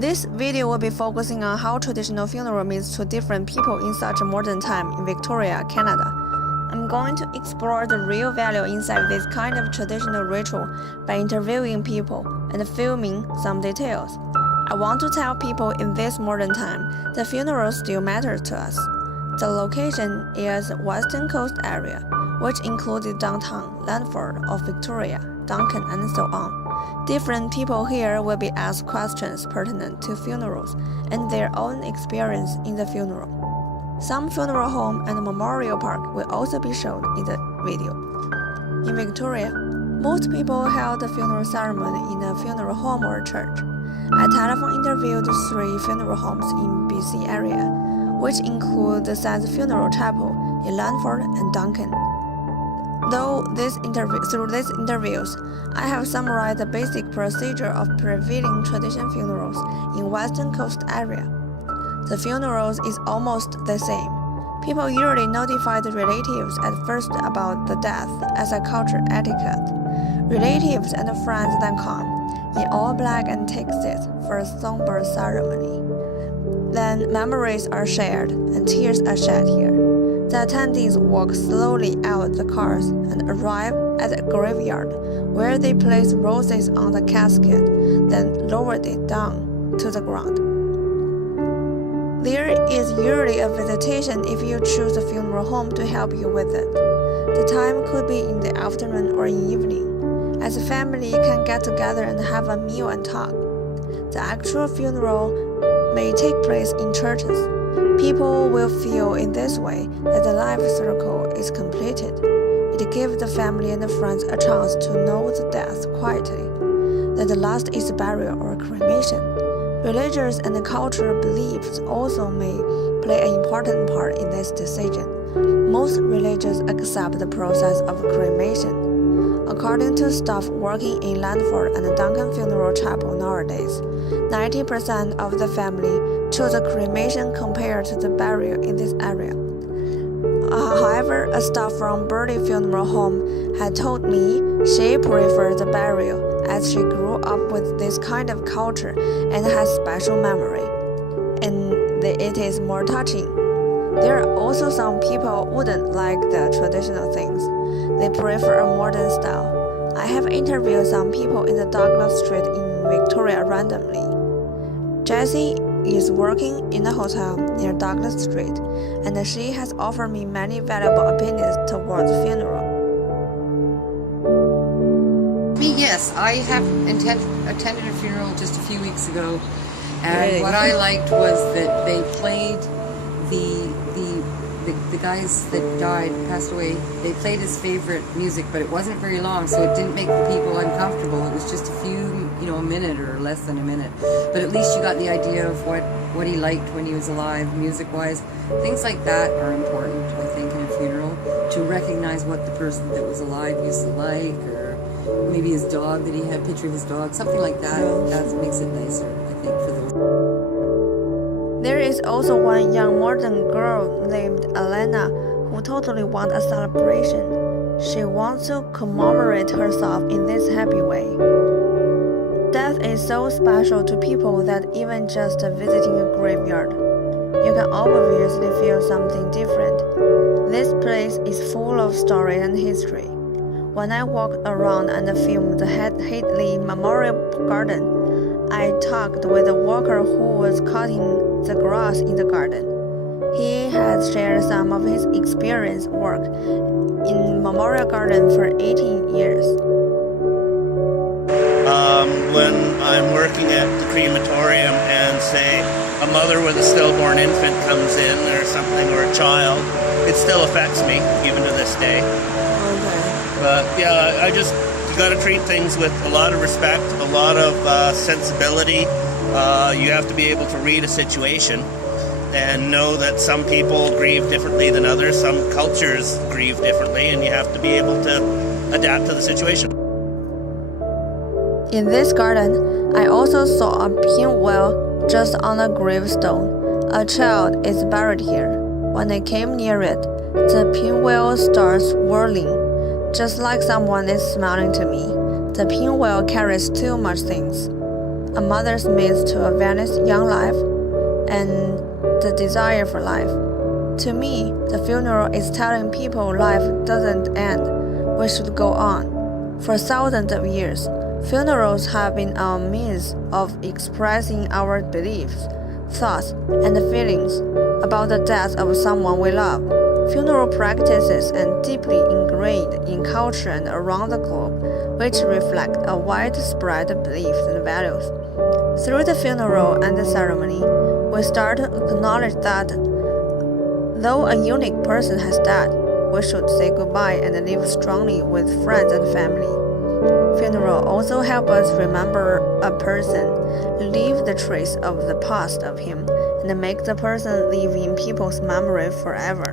This video will be focusing on how traditional funeral means to different people in such a modern time in Victoria, Canada. I'm going to explore the real value inside this kind of traditional ritual by interviewing people and filming some details. I want to tell people in this modern time that funerals still matter to us. The location is Western Coast area, which included downtown, Landford of Victoria, Duncan, and so on. Different people here will be asked questions pertinent to funerals and their own experience in the funeral. Some funeral home and memorial park will also be shown in the video. In Victoria, most people held the funeral ceremony in a funeral home or church. I telephone interviewed 3 funeral homes in BC area, which include the St. Funeral Chapel in Landford and Duncan. Through these interviews, I have summarized the basic procedure of prevailing traditional funerals in Western Coast area. The funerals is almost the same. People usually notify the relatives at first about the death as a cultural etiquette. Relatives and friends then come in all black and take seats for a somber ceremony. Then memories are shared and tears are shed here. The attendees walk slowly out the cars and arrive at the graveyard, where they place roses on the casket, then lower it down to the ground. There is usually a visitation if you choose a funeral home to help you with it. The time could be in the afternoon or in evening, as a family can get together and have a meal and talk. The actual funeral may take place in churches. People will feel in this way that the life circle is completed. It gives the family and the friends a chance to know the death quietly. Then the last is burial or cremation. Religious and cultural beliefs also may play an important part in this decision. Most religions accept the process of cremation. According to staff working in Landford and Duncan Funeral Chapel nowadays, 90% of the family choose a cremation compared to the burial in this area. However, a staff from Birdie Funeral Home had told me she prefers the burial as she grew up with this kind of culture and has special memory, and it is more touching. There are also some people who wouldn't like the traditional things. They prefer a modern style. I have interviewed some people in the Douglas Street in Victoria randomly. Jessie is working in a hotel near Douglas Street, and she has offered me many valuable opinions towards funeral. Yes, I have attended a funeral just a few weeks ago, and Really? what I liked was that they played the guys that died, passed away, they played his favorite music, but it wasn't very long, so it didn't make the people uncomfortable. It was just a few, a minute or less than a minute. But at least you got the idea of what he liked when he was alive, music-wise. Things like that are important, I think, in a funeral, to recognize what the person that was alive used to like, or maybe his dog, that he had a picture of his dog, something like that. That makes it nicer, I think, for those. There is also one young modern girl named Elena who totally wants a celebration. She wants to commemorate herself in this happy way. Death is so special to people that even just visiting a graveyard, you can obviously feel something different. This place is full of story and history. When I walked around and filmed the Hadley Memorial Garden, I talked with a worker who was cutting the grass in the garden. He has shared some of his experience work in Memorial Garden for 18 years. When I'm working at the crematorium and say a mother with a stillborn infant comes in or something, or a child, it still affects me even to this day. Okay. But yeah, you got to treat things with a lot of respect, a lot of sensibility. You have to be able to read a situation and know that some people grieve differently than others, some cultures grieve differently, and you have to be able to adapt to the situation. In this garden, I also saw a pinwheel just on a gravestone. A child is buried here. When I came near it, the pinwheel starts whirling, just like someone is smiling to me. The pinwheel carries too much things. a mother's myth to a vanished young life, and the desire for life. To me, the funeral is telling people life doesn't end, we should go on. For thousands of years, funerals have been a means of expressing our beliefs, thoughts, and feelings about the death of someone we love. Funeral practices are deeply ingrained in culture and around the globe, which reflect a widespread beliefs and values. Through the funeral and the ceremony, we start to acknowledge that though a unique person has died, we should say goodbye and live strongly with friends and family. Funeral also help us remember a person, leave the trace of the past of him, and make the person live in people's memory forever.